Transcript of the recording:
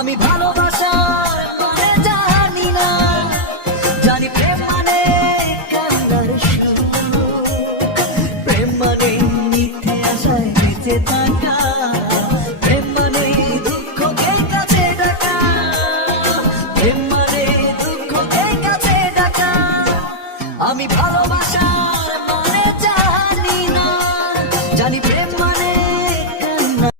আমি ভালোবাসা জানি না। জানি প্রেম মানে প্রেম মানে নিতে আসায় নিচে থাকা। প্রেম মানে দুঃখ কাছে ডাকা। প্রেম মানে দুঃখকে কাছে ডাকা। আমি ভালো